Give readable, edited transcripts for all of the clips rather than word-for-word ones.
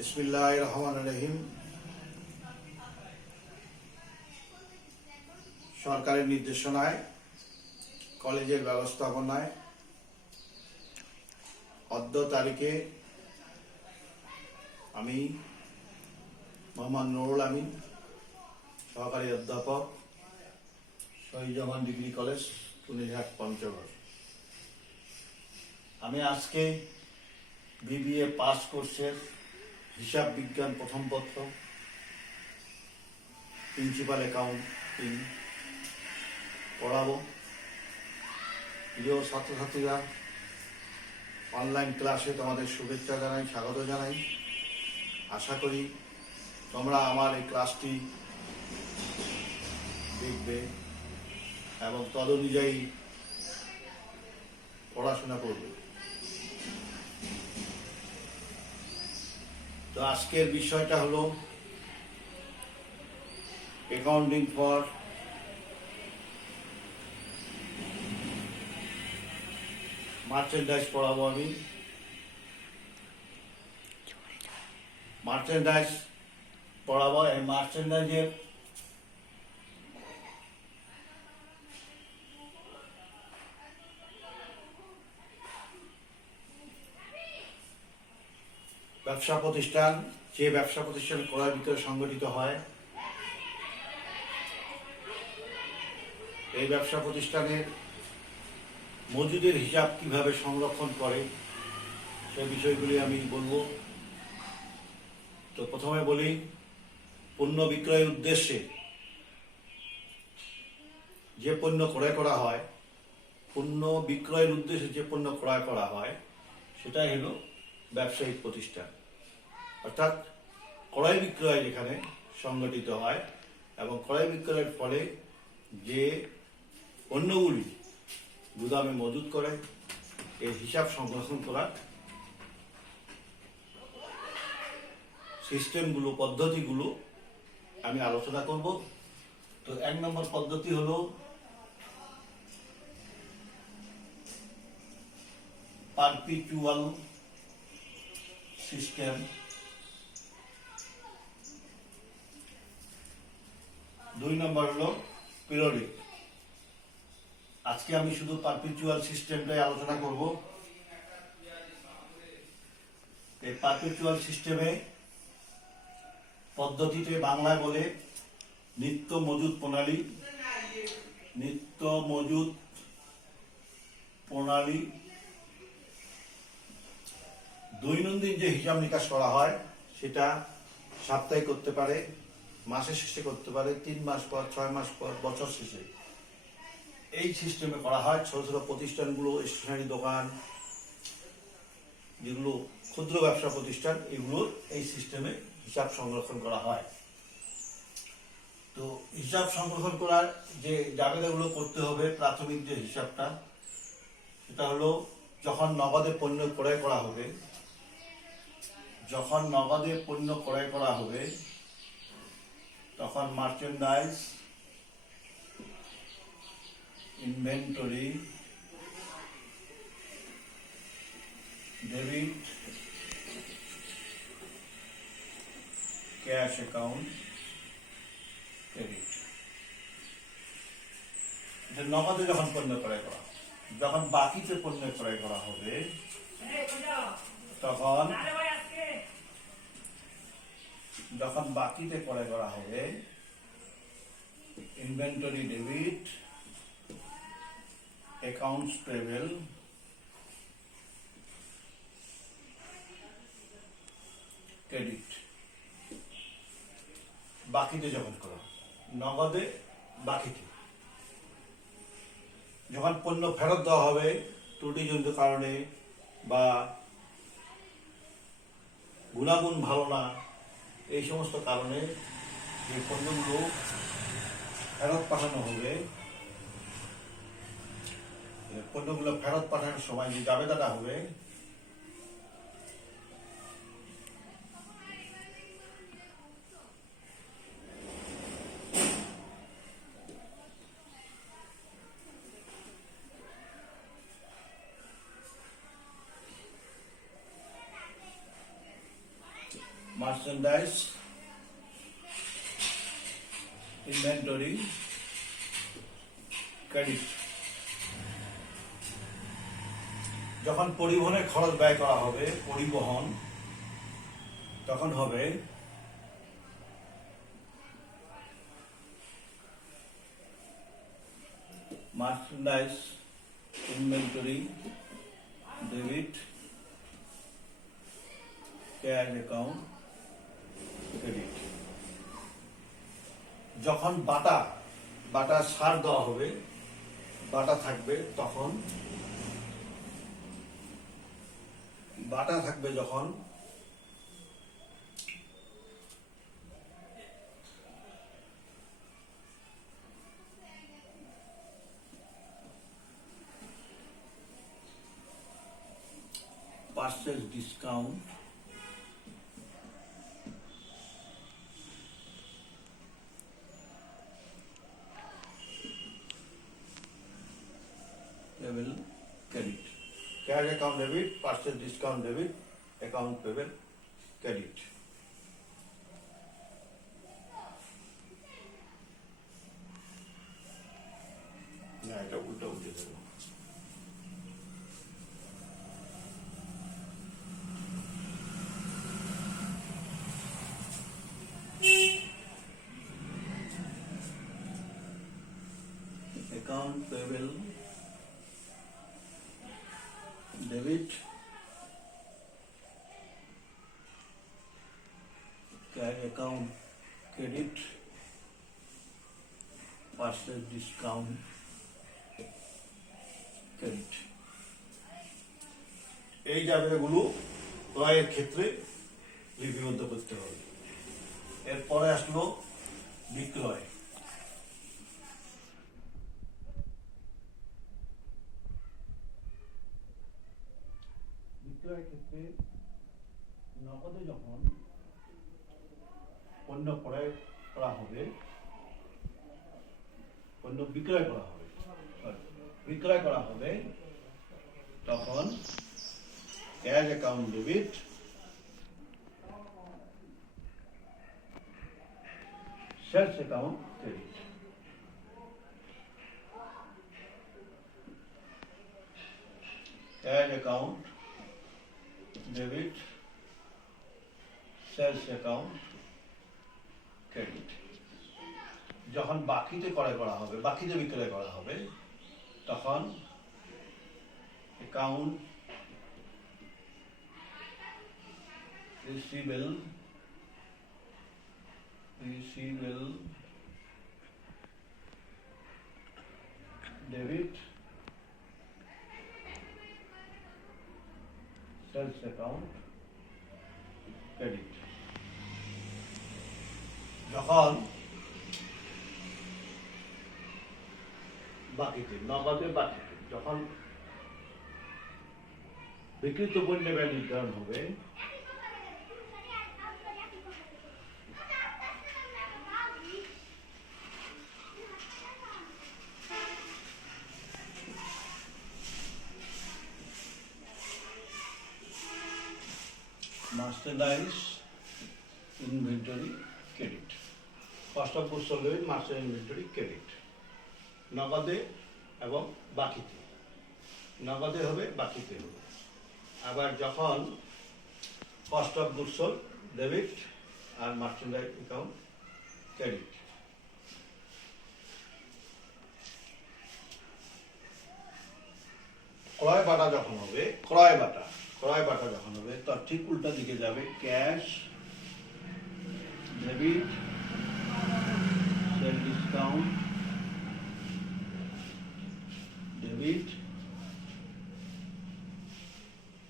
বিসমিল্লাহির রহমানির রহিম। সরকারের নির্দেশনায় কলেজের ব্যবস্থাপনায় অদ্য তারিখে আমি মোহাম্মদ নুরুল আমিন, সহকারী অধ্যাপক, শহীদ জামান ডিগ্রি কলেজ, কুনিরহাট, পঞ্চগড়। আমি আজকে বিবিএ পাস কোর্সের হিসাব বিজ্ঞান প্রথম পত্র, প্রিন্সিপাল অ্যাকাউন্টিং পড়াবো। প্রিয় ছাত্রছাত্রীরা, অনলাইন ক্লাসে তোমাদের শুভেচ্ছা জানাই, স্বাগত জানাই। আশা করি তোমরা আমার এই ক্লাসটি দেখবে এবং তদনুযায়ী পড়াশোনা করবে। তো আজকের বিষয়টা হলো অ্যাকাউন্টিং ফর মার্চেন্ডাইজ পড়াবো। আমি মার্চেন্ডাইজ পড়াবো। এই মার্চেন্ডাইজের ব্যবসা প্রতিষ্ঠান, যে ব্যবসা প্রতিষ্ঠান ক্রয় বিক্রয় সংগঠিত হয়, এই ব্যবসা প্রতিষ্ঠানের মজুদের হিসাব কিভাবে সংরক্ষণ করে সে বিষয়গুলি আমি বলবো। তো প্রথমে বলি, পণ্য বিক্রয়ের উদ্দেশ্যে যে পণ্য ক্রয় করা হয়, পণ্য বিক্রয়ের উদ্দেশ্যে যে পণ্য ক্রয় করা হয় সেটাই হলো ব্যবসায়িক প্রতিষ্ঠান। অর্থাৎ ক্রয় বিক্রয় যেখানে সংগঠিত হয় এবং ক্রয় বিক্রয়ের ফলে যে পণ্যগুলি গুদামে মজুত করে এর হিসাব সংরক্ষণ করার সিস্টেমগুলো, পদ্ধতিগুলো আমি আলোচনা করব। তো 1 নম্বর পদ্ধতি হলো পারপিচুয়াল সিস্টেম। 2 নম্বর হলো পিরিয়ডিক। আজকে আমি শুধু পারপিচুয়াল সিস্টেমটাই আলোচনা করব। এই পারপিচুয়াল সিস্টেমে পদ্ধতিতে বাংলায় বলে নিত্য মজুত প্রণালী। নিত্য মজুত প্রণালী দৈনন্দিন যে হিসাব নিকাশ করা হয় সেটা সাপ্তাহিক করতে পারে, মাসের শেষে করতে পারে, 3 মাস পর, 6 মাস পর, বছর শেষে। এই সিস্টেমে করা হয়। ছোট ছোট প্রতিষ্ঠানগুলো, স্টেশনারি দোকান, যেগুলো ক্ষুদ্র ব্যবসা প্রতিষ্ঠান, এগুলোর এই সিস্টেমে হিসাব সংরক্ষণ করা হয়। তো হিসাব সংরক্ষণ করার যে জাবেদাগুলো করতে হবে, প্রাথমিক যে হিসাবটা, সেটা হলো যখন নগদে পণ্য ক্রয় করা হবে, যখন নগদে পণ্য ক্রয় করা হবে তখন merchandise inventory debit cash account credit. এটা নগদে যখন পণ্য ক্রয় করা, যখন বাকিতে পণ্য ক্রয় করা হবে তখন, যখন বাকিতে ক্রয় করা হবে, inventory debit, accounts payable, credit. বাকিতে যখন করা, নগদে বাকিতে। যখন পণ্য ফেরত দেওয়া হবে ত্রুটিজনিত কারণে বা গুণাগুণ ভালো না, এই সমস্ত কারণে যে পণ্যগুলো ফেরত পাঠানো হবে, পণ্যগুলো ফেরত পাঠানোর সময় যে জাবেদাটা হবে মার্চেন্ডাইজ ইনভেন্টরি ক্রেডিট। যখন পরিবহনের খরচ ব্যয় করা হবে, পরিবহন, তখন হবে merchandise inventory debit, cash account credit. যখন বাটা সার দেওয়া হবে, বাটা থাকবে, তখন বাটা থাকবে যখন purchase discount, payable credit, cash account debit, purchase discount debit, account payable credit। না, এটা উল্টো উল্টে দেবো। account payable debit, cash account credit, purchase discount credit। এই জায়গাগুলো ক্রয়ের ক্ষেত্রে লিপিবদ্ধ করতে হবে। এরপরে আসলো বিক্রয়। বিক্রয়ের ক্ষেত্রে নগদে যখন পণ্য ক্রয় করা হবে, পণ্য বিক্রয় করা হবে, তখন cash account debit, sales account credit. Cash account debit, sales account credit. যখন বাকিতে ক্রয় করা হবে, বাকিতে বিক্রয় করা হবে, তখন account receivable debit, sales account credit. যখন নগদে বাকিতে যখন বিক্রিত পণ্যের ব্যয় নির্ধারণ হবে, merchandise inventory credit, cost of goods sold debit, merchandise inventory credit. নগদে এবং বাকিতে, নগদে হবে, বাকিতে হবে। আবার যখন cost of goods sold debit আর মার্চেন্ডাইজ অ্যাকাউন্ট ক্রেডিট। ক্রয় বাটা যখন হবে, ক্রয় বাটা যখন হবে, তার ঠিক উল্টা দিকে যাবে cash debit, sale discount debit,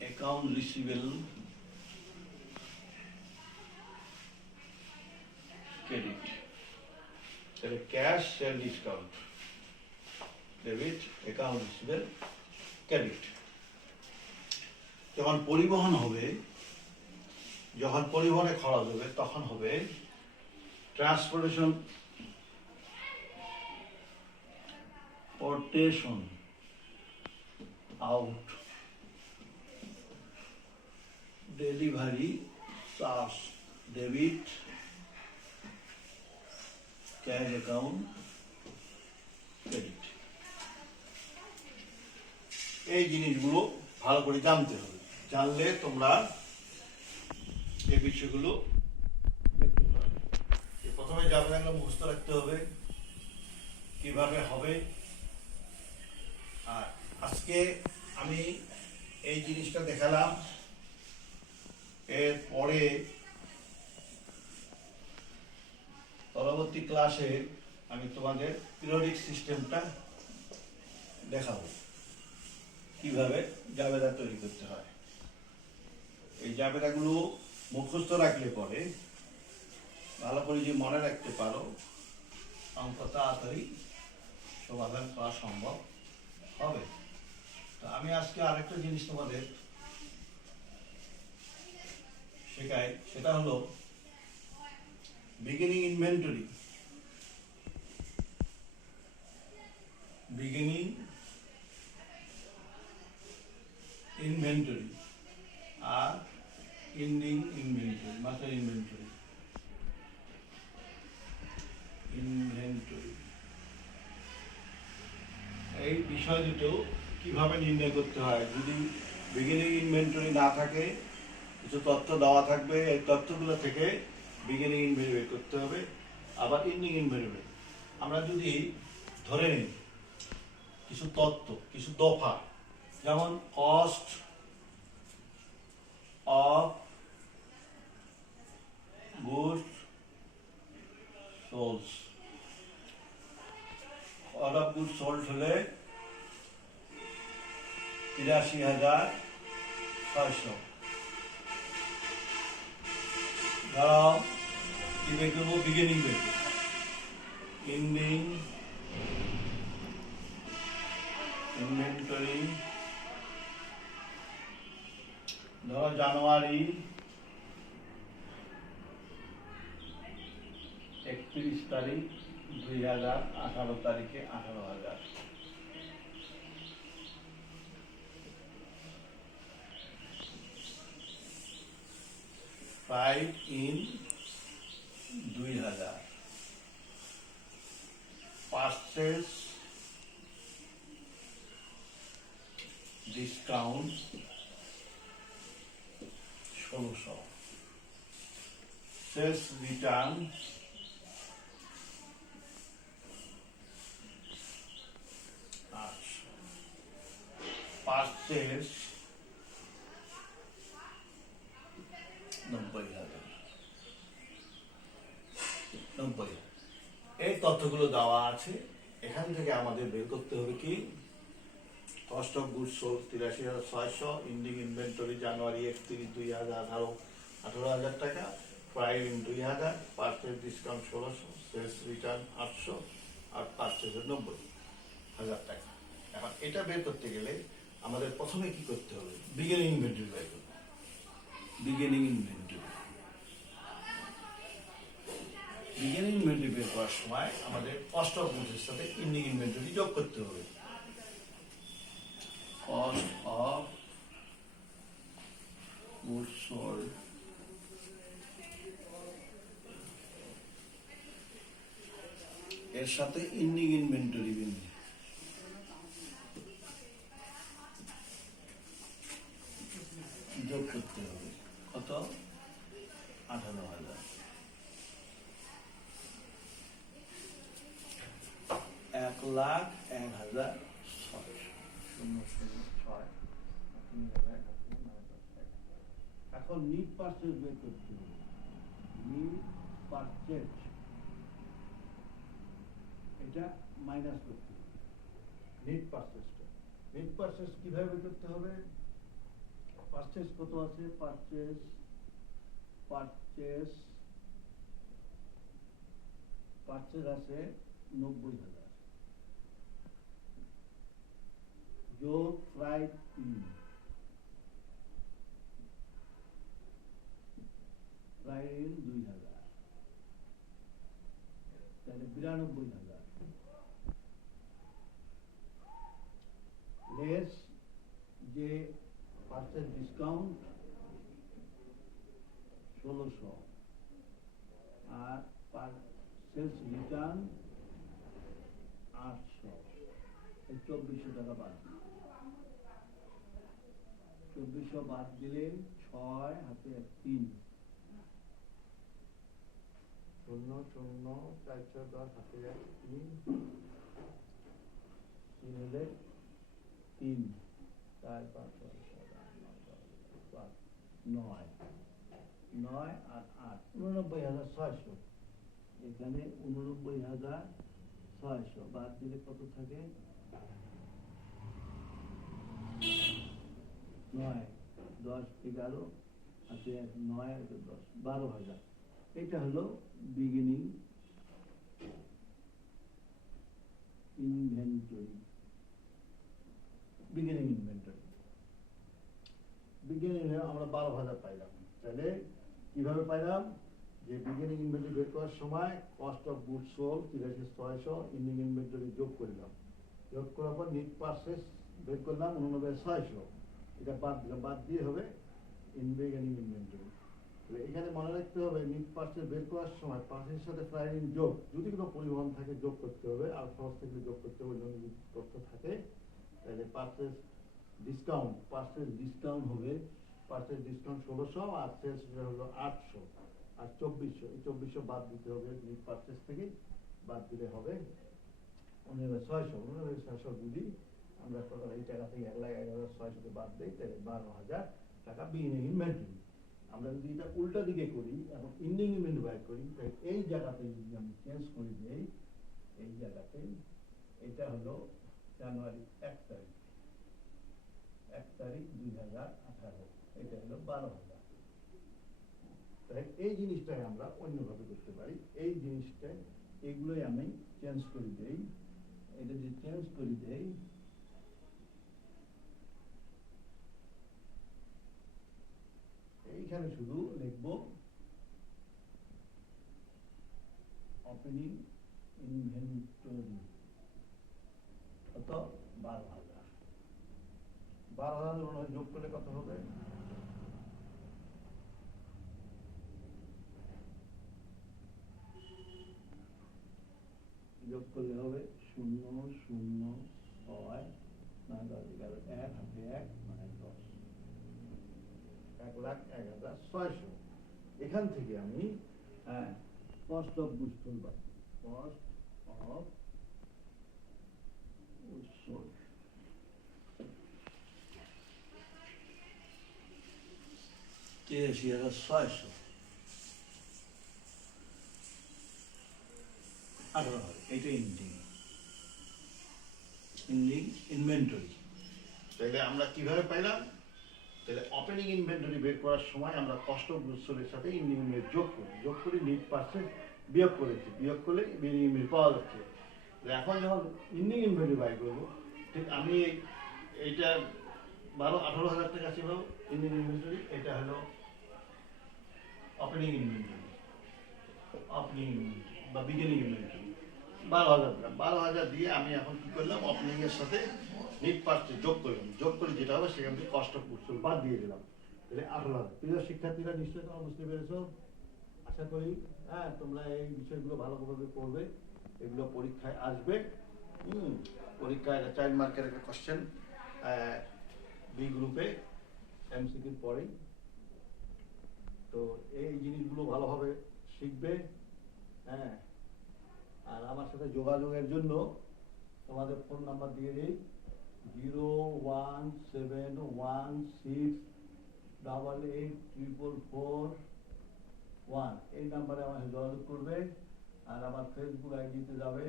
account receivable credit. তাহলে cash, sale discount debit, account receivable credit. যখন পরিবহন হবে, যখন পরিবহনে খরচ হবে, তখন হবে transportation out, delivery charge debit cash account credit, এই জিনিসগুলো ভালো করে জানতে হবে। জানলে তোমরা এই বিষয়গুলো দেখতে পারবে। প্রথমে জাবেদাগুলো মুখস্থ রাখতে হবে কিভাবে হবে। আর আজকে আমি এই জিনিসটা দেখালাম, এরপরে পরবর্তী ক্লাসে আমি তোমাদের পিরিয়ডিক সিস্টেমটা দেখাবো, কিভাবে জাবেদা তৈরি করতে হয়। এই জাবেদাগুলো মুখস্থ রাখলে পরে ভালো করে যে মনে রাখতে পারো, অঙ্ক তাড়াতাড়ি সমাধান করা সম্ভব হবে। তো আমি আজকে আরেকটা জিনিস তোমাদের শেখাই, সেটা হলো বিগিনিং ইনভেন্টরি। বিগিনিং ইনভেন্টরি আর এন্ডিং ইনভেন্টরি, মাত্র ইনভেন্টরি। ইনভেন্টরি এই বিষয় দুটো কিভাবে নির্ণয় করতে হয়। যদি বিগিনিং ইনভেন্টরি না থাকে, কিছু তথ্য দেওয়া থাকবে, এই তথ্যগুলো থেকে বিগিনিং ইনভেন্টরি বের করতে হবে, আবার এন্ডিং ইনভেন্টরি। আমরা যদি ধরে নিই কিছু তথ্য, কিছু দফা, যেমন cost of goods sold, cost of goods sold হলে ৮৩,৬০০। ধরো কি বের করবো, বিগিনিং বের করবো, এন্ডিং ইনভেন্টরি। ধরো জানুয়ারি ৩১ তারিখ ২০১৮ তারিখে ১৮,০০০। 5 in ২০০০। Purchase discount ১৬০০। Sales return ৮০০। Purchase ৯০,০০০। এই তথ্যগুলো দেওয়া আছে। এখান থেকে আমাদের বের করতে হবে কি, কস্ট অফ গুডস সোল্ড ৮৩,৬০০, এন্ডিং ইনভেন্টরি জানুয়ারি ৩১, ২০১৮ ১৮,০০০ টাকা, 5 in ২০০০, purchase discount ১৬০০, sales return ৮০০, আর পারচেসের ৯০,০০০ টাকা। এখন এটা বের করতে গেলে আমাদের প্রথমে কি করতে হবে, বিগিনিং ইনভেন্টরি বের করতে হবে। বিগিনিং ইনভেন্টরি, বিগিনিং ইনভেন্টরি বের করার সময় আমাদের কস্ট অফ গুডসের সাথে এন্ডিং ইনভেন্টরি যোগ করতে হবে। কস্ট অফ গুডস সোল্ড এর সাথে এন্ডিং ইনভেন্টরি যোগ করতে হবে। কত? ১৮,০০০। ১,০০১,৬০০। এখন নিট পারচেজ বের করতে হবে। নিট পারচেজ, এটা মাইনাস করতে হবে। নিট পারচেজটা, নিট পারচেজ কিভাবে বের করতে হবে? পারচেজ কত আছে? পারচেজ পারচেজ পারচেজ আছে ৯০,০০০, যোগ ফ্রাইট ইন, ফ্রাইট ইন ২০০০, তাহলে ৯২,০০০, লেস যে পারচেজ ডিসকাউন্ট ১৬০০, আর সেলস রিটার্ন 800, এই 2400 টাকা বাদ দিন। 2400 বাদ দিলেন 6 হাতে 3, 0 0 410 হাতে 3, 3 হলে 3 4 5 6 7 8 9 9 আর 8 89,600। এখানে 89,600 বাদ দিলে কত থাকে? 9 10 11 হাতে 9 আর 10 12,000। এটা হলো বিগিনিং ইনভেন্টরি। বিগিনিং ইনভেন্টরি আমরা 12,000 পাইলাম। তাহলে কিভাবে পাইলাম? যে বিগিনিং ইনভেন্টরি বের করার সময় cost of goods sold 83,600, ending inventory যোগ করলাম, যোগ করার পর নিট পারচেজ বের করলাম 89,600, এটা বাদ দিলাম, বাদ দিয়ে হবে বিগিনিং ইনভেন্টরি। এখানে মনে রাখতে হবে নিট পারচেজ বের করার সময় পারচেজের সাথে প্রাইসিং যোগ, যদি কোনো পরিবহন থাকে যোগ করতে হবে, আর খরচ থেকে যোগ করতে হবে যদি তথ্য থাকে। তাহলে পারচেজ ডিসকাউন্ট হবে, পারচেজ ডিসকাউন্ট 1600 আর সেলস হলো 800 আর 2400, এই 2400 বাদ দিতে হবে নিট পারচেজ থেকে, বাদ দিলে হবে 69,600। 69,600 বুঝি আমরা এই টাকা থেকে 1,11,600 বাদ দিই, তাহলে 12,000 টাকা বিগিনিং ইনভেন্টরি। আমরা যদি এটা উল্টা দিকে করি, এখন এন্ডিং ইনভেন্টরি বাইর করি, তাই এই জায়গাতে যদি আমি চেঞ্জ করে দিই, এই জায়গাতে এটা হলো জানুয়ারি 1 তারিখ 2018, এটা হলো 12,000। তাই এই জিনিসটাই আমরা অন্যভাবে করতে পারি। এই জিনিসটা এগুলোই আমি চেঞ্জ করে দেই। এটা যদি চেঞ্জ করে দেই, এইখানে শুধু লিখব ওপেনিং ইনভেন্টরি কত? 12,000। 12,000 যোগ করলে কত হবে? যোগ করলে হবে 0 0 6 9 10 11 1 হাতে 1 9 10, 1,01,600। এখান থেকে আমি cost of goods sold, cost of goods sold 83,600, 18,000। এটা এন্ডিং ইনভেন্টরি। তাহলে আমরা কিভাবে পাইলাম? তাহলে ওপেনিং ইনভেন্টরি বের করার সময় আমরা কস্ট অফ গুডস সোল্ডের সাথে এন্ডিং ইনভেন্টরি যোগ করি নিট পারচেজ বিয়োগ করেছি, বিয়োগ করলে বিগিনিং ইনভেন্টরি পাওয়া যাচ্ছে। এখন যখন এন্ডিং ইনভেন্টরি বাই করবো, ঠিক আমি এইটা 18,000 টাকা ছিল এন্ডিং ইনভেন্টরি, এটা হলো ওপেনিং ইনভেন্টরি বা বিগিনিং ইনভেন্টরি 12,000 টাকা। 12,000 দিয়ে আমি এখন কি করলাম? ওপেনিং এর সাথে নিট পারচেজ যোগ করলাম, যোগ করে যেটা হবে সেখান থেকে কস্ট অফ গুডস সোল্ড বাদ দিয়ে দিলাম, তাহলে 18,000। প্রিয় শিক্ষার্থীরা, নিশ্চয়ই তোমরা বুঝতে পেরেছো, আশা করি। তোমরা এই বিষয়গুলো ভালোভাবে পড়বে, এগুলো পরীক্ষায় আসবে। পরীক্ষায় 4 মার্কের একটা কোশ্চেন বি গ্রুপে এমসিকিউর পরেই। তো এই জিনিসগুলো ভালোভাবে শিখবে। আর আমার সাথে যোগাযোগের জন্য তোমাদের ফোন নাম্বার দিয়ে দিই, 01716884441। এই নাম্বারে আমার সাথে যোগাযোগ করবে। আর আমার ফেসবুক আইডিতে যাবে,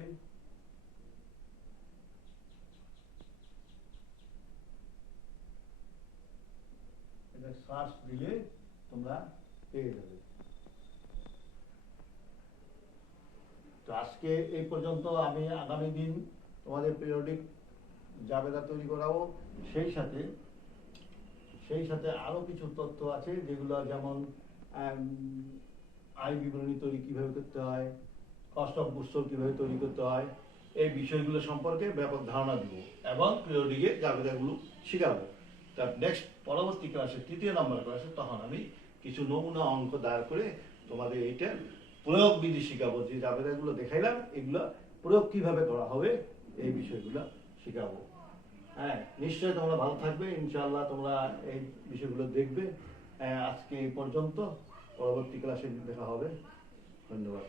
এটা সার্চ দিলে তোমরা পেয়ে যাবে। তো আজকে এই পর্যন্ত। আমি আগামী দিন তোমাদের পিরিয়ডিক জাবেদা তৈরি করাবো, সেই সাথে আরো কিছু তথ্য আছে, যেগুলো যেমন আয় বিবরণী তৈরি কিভাবে করতে হয়, কস্ট অফ গুডস সোল্ড কিভাবে তৈরি করতে হয়, এই বিষয়গুলো সম্পর্কে ব্যাপক ধারণা দিব এবং পিরিয়ডিকে জাবেদাগুলো শিখাবো। তার নেক্সট পরবর্তী ক্লাসে 3য় নম্বর ক্লাসে তখন আমি কিছু নমুনা অঙ্ক দায়ের করে তোমাদের এইটা প্রয়োগ বিধি শিখাবো, যে আবেদনগুলো দেখাইলাম এগুলো প্রয়োগ কিভাবে করা হবে এই বিষয়গুলো শিখাবো। হ্যাঁ, নিশ্চয়ই তোমরা ভালো থাকবে, ইনশাআল্লাহ তোমরা এই বিষয়গুলো দেখবে। আজকে এই পর্যন্ত, পরবর্তী ক্লাসে দেখা হবে। ধন্যবাদ।